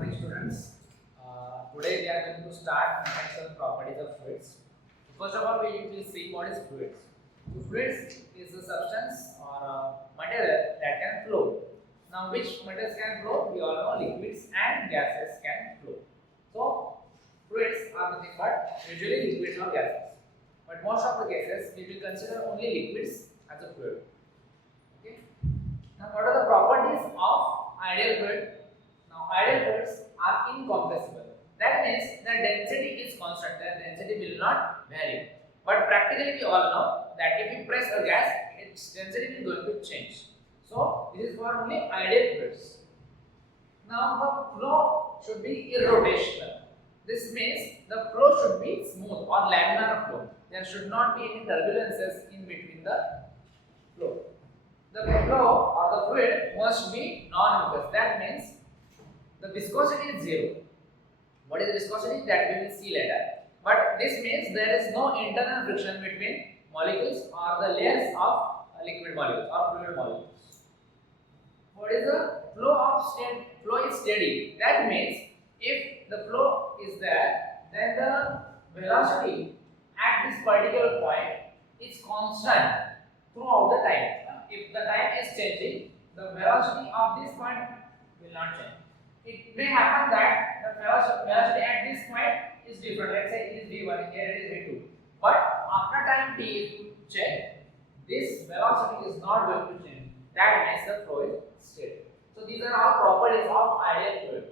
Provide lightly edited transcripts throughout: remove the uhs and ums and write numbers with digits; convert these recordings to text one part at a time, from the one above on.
morning, students. Today we are going to start mechanical properties of fluids. First of all, we will see what is fluids. So fluids is a substance or a material that can flow. Now, which materials can flow? We all know liquids and gases can flow. So, fluids are nothing but usually liquids or gases. But most of the cases, we will consider only liquids as a fluid. Okay. Now, what are the properties of ideal fluid? Now, ideal fluids are incompressible. That means the density is constant. The density will not vary. But practically, we all know that if you press a gas, its density will going to change. So, this is for only ideal fluids. Now, the flow should be irrotational. This means the flow should be smooth or laminar flow. There should not be any turbulences in between the flow. The flow or the fluid must be non-viscous. That means the viscosity is zero. What is viscosity? That we will see later. But this means there is no internal friction between molecules or the layers of liquid molecules or fluid molecules. What is the flow of state? Flow is steady. That means if the flow is there, then the velocity at this particular point is constant throughout the time. If the time is changing, the velocity of this point will not change. It may happen that the velocity at this point is different. Let's say it is v1, here it is v2. But after time t, if you check, this velocity is not going to change. That means the flow is steady. So these are all properties of ideal fluid.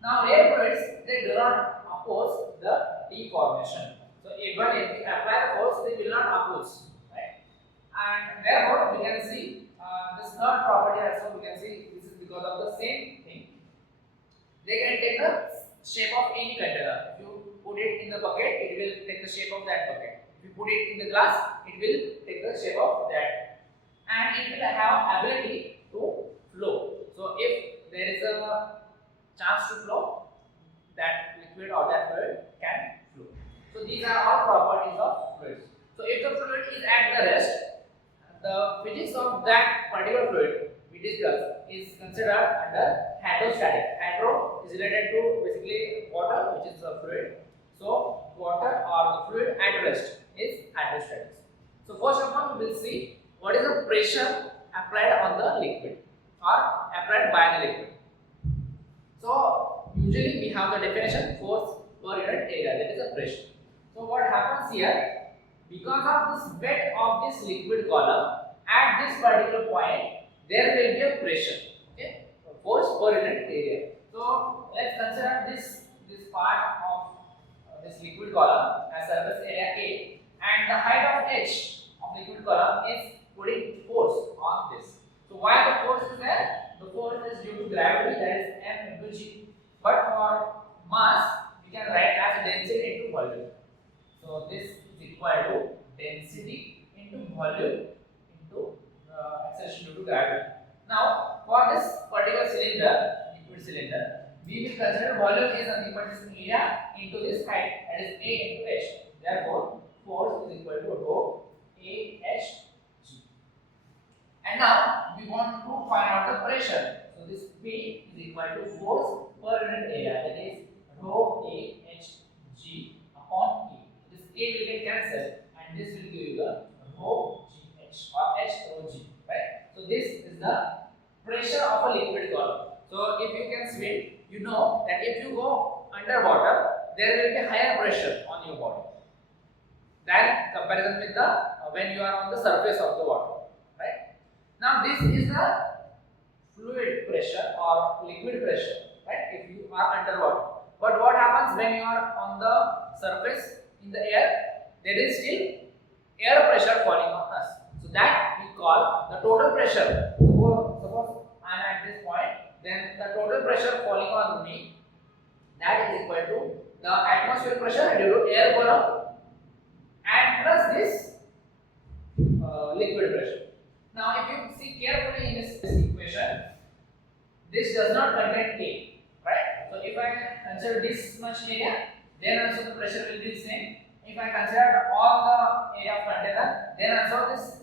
Now, rare fluids, they do not oppose the deformation. So even if we apply the force, they will not oppose, right? And therefore, we can see this third property also. We can see this is because of the same thing. They can take the shape of any container. If you put it in the bucket, it will take the shape of that bucket. If you put it in the glass, it will take the shape of that. And it will have ability to flow. So if there is a chance to flow, that liquid or that fluid can flow. So these are all properties of fluids. So if the fluid is at the rest, the physics of that particular fluid we discussed is considered under hydrostatic. Hydro is related to basically water, which is a fluid. So water or the fluid at rest is hydrostatic. So first of all, we will see what is the pressure applied on the liquid or applied by the liquid. So usually we have the definition force per unit area, that is the pressure. So what happens here, because of this bed of this liquid column at this particular point, there will be a pressure. Okay, so force per unit area. So let's consider this part of this liquid column as surface area A, and the height of h of liquid column is putting force on this. So why the force is there? The force is due to gravity, that is m into g. But for mass, we can write as density into volume. So this is equal to density into volume into acceleration due to gravity. Now, for this particular cylinder, liquid cylinder, we will consider volume is nothing but this area into this height, that is A into h. Therefore, force is equal to rho A h g. And now we want to find out the pressure. So this P is equal to force per unit area, that is rho A h g upon E. This A will get cancelled and this will give you the rho g h or h rho g, right? So this is the pressure of a liquid column. So if you can swim, you know that if you go underwater, there will be higher pressure on your body than comparison with the when you are on the surface of the water, right? Now this is the fluid pressure or liquid pressure, right? If you are underwater. But what happens when you are on the surface in the air? There is still air pressure falling on us. So that we call the total pressure. Suppose I am at this point, then the total pressure falling on me, that is equal to the atmospheric pressure due to air column and plus this liquid pressure. Now, if you see carefully in this equation, this does not contain A, right? So if I consider this much area, then also the pressure will be the same. If I consider all the area of container, then also this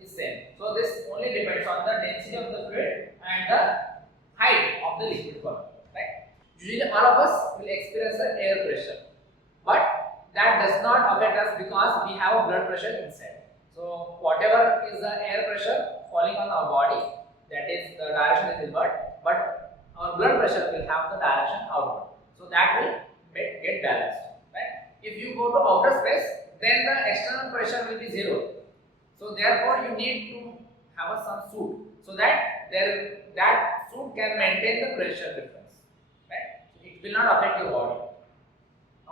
is same. So this only depends on the density of the fluid and the height of the liquid column, right? Usually all of us will experience the air pressure, but that does not affect us because we have a blood pressure inside. So whatever is the air pressure falling on our body, that is the direction is inward, but our blood pressure will have the direction outward. So that will get balanced, right? If you go to outer space, then the external pressure will be zero. So therefore you need to have some suit so that that suit can maintain the pressure difference, right? So it will not affect your body.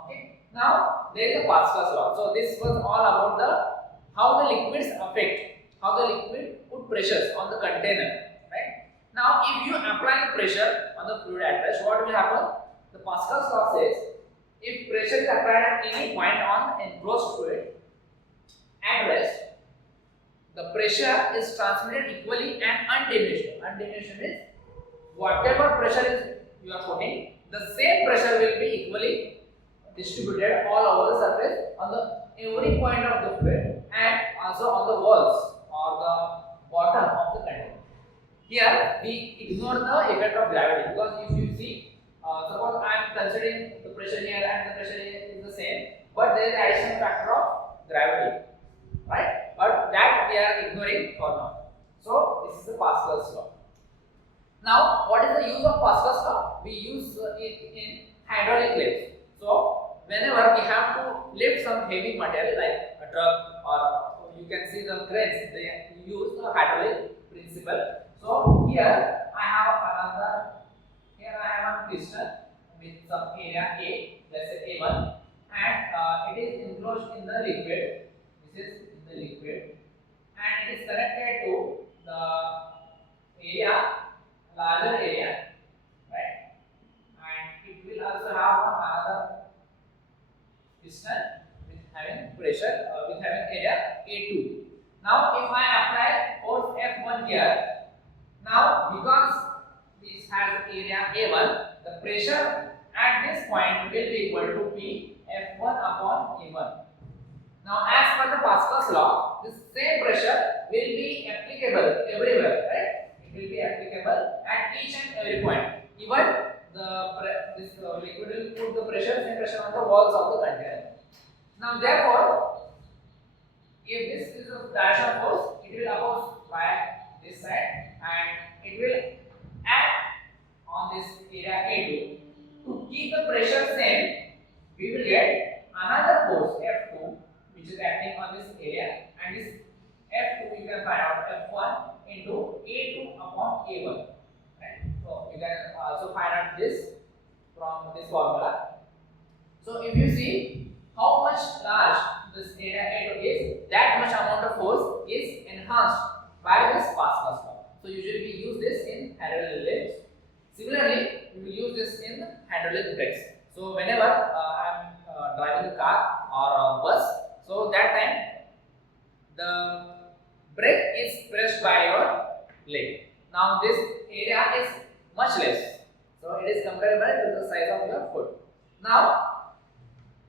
Okay. Now there is a Pascal's law. So this was all about the how the liquids affect, how the liquid put pressures on the container, right? Now if you apply the pressure on the fluid at rest, what will happen? The Pascal's law says if pressure is applied at any point on enclosed fluid at rest, the pressure is transmitted equally and undiminished. Undiminished means whatever pressure is you are putting, the same pressure will be equally distributed all over the surface on the every point of the fluid and also on the walls or the bottom of the container. Here we ignore the effect of gravity because if you see, suppose I am considering the pressure here and the pressure here is the same, but there is additional factor of gravity, right? But that we are ignoring for now. So this is the Pascal's law. Now what is the use of Pascal's law? We use it in hydraulic lifts. So whenever we have to lift some heavy material like a truck or you can see the cranes, they use the hydraulic principle. So here I have one piston with some area A, let's say A1, and it is enclosed in the liquid. This is in the liquid, and it is connected to the larger area, right? And it will also have another piston with having pressure, with having area A2. Now, if I apply force F1 here, now because this has area A1, the pressure at this point will be equal to P F1 upon A1. Now, as per the Pascal's law, this same pressure will be applicable everywhere, right? It will be applicable at each and every point. Even this liquid will put the same pressure on the walls of the container. Now, therefore, if this is the direction of force, it will oppose by this side, and it will act on this area A2. To keep the pressure same, we will get another force F2, which is acting on this area, and this F2 you can find out F1 into A2 upon A1. Right? So you can also find out this from this formula. So if you see how much large this area A2 is, that much amount of force is enhanced by this Pascal's law. So usually we use this in hydraulic lifts. Similarly, we will use this in hydraulic brakes. So whenever I am driving a car or a bus, so that time the brake is pressed by your leg. Now this area is much less, so it is comparable to the size of your foot. Now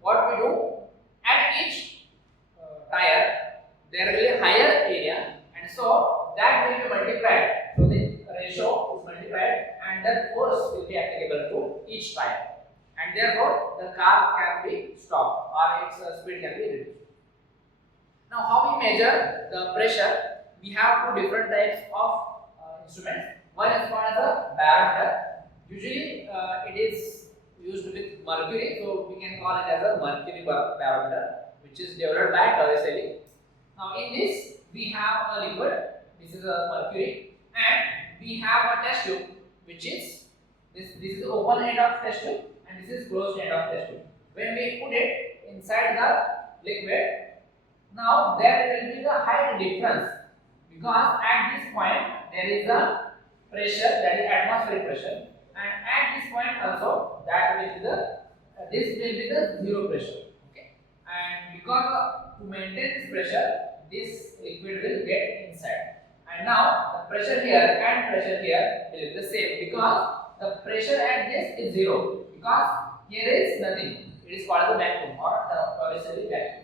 what we do, at each tire there will be a higher area, and so that will be multiplied. So the ratio is multiplied, and that force will be applicable to each tire, and therefore the car can be stopped or its speed can be reduced. Now, how we measure the pressure? We have two different types of instruments. One is called as a barometer. Usually, it is used with mercury, so we can call it as a mercury barometer, which is developed by Torricelli. Now, in this, we have a liquid. This is a mercury, and we have a test tube, which is this is the open end of test tube, and this is closed end of test tube. When we put it inside the liquid, now there will be the height difference because at this point there is a pressure, that is atmospheric pressure, and at this point also that will be this will be the zero pressure. Okay, and because to maintain this pressure, this liquid will get inside, and now the pressure here and pressure here will be the same because the pressure at this is zero because here is nothing. It is called as a vacuum or the Torricelli vacuum.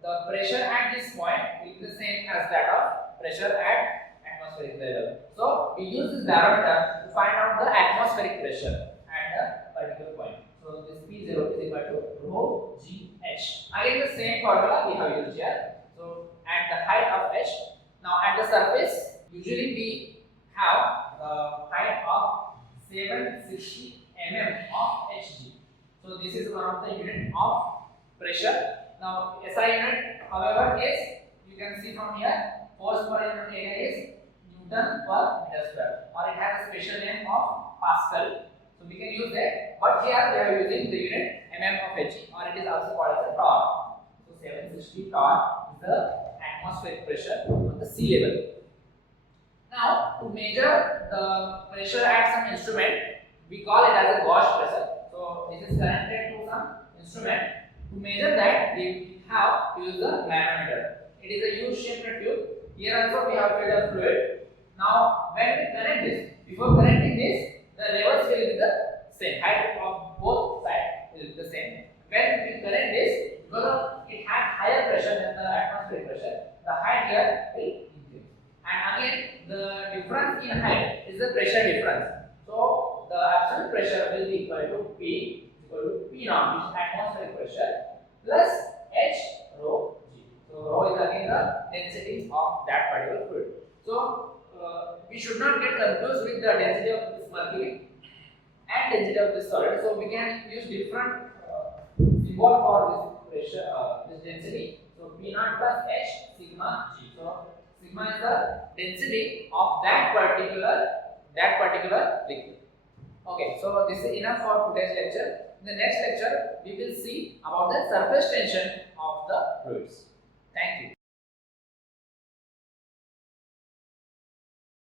The pressure at this point will be the same as that of pressure at atmospheric level. So we use this barometer to find out the atmospheric pressure at the particular point. So this P0 is equal to rho GH. Again the same formula we have used here. So at the height of H, now at the surface, usually we have the height of 760 mm of Hg. So this is one of the unit of pressure. Now SI unit, however, is you can see from here, force per unit area is Newton per meter square, or it has a special name of Pascal. So we can use that, but here we are using the unit mm of Hg, or it is also called as a torr. So 760 torr is the atmospheric pressure on the sea level. Now to measure the pressure at some instrument, we call it as a gauge pressure. So this is connected to some instrument. To measure that, we have to use the manometer. It is a U-shaped tube. Here also we have filled a fluid. Now when we connect this, before connecting this, the levels will be the same. Height of both sides will be the same. When we connect this, because it has higher pressure than the atmospheric pressure, the height here will increase. And again, the difference in height is the pressure difference. So the absolute pressure will be equal to P naught, which is atmospheric pressure, plus H rho G. So rho is again the density of that particular fluid. So we should not get confused with the density of this mercury and density of this solid. So we can use different symbol for this pressure, this density. So P naught plus H sigma G. So sigma is the density of that particular liquid. Okay, so this is enough for today's lecture. In the next lecture, we will see about the surface tension of the fluids. Thank you.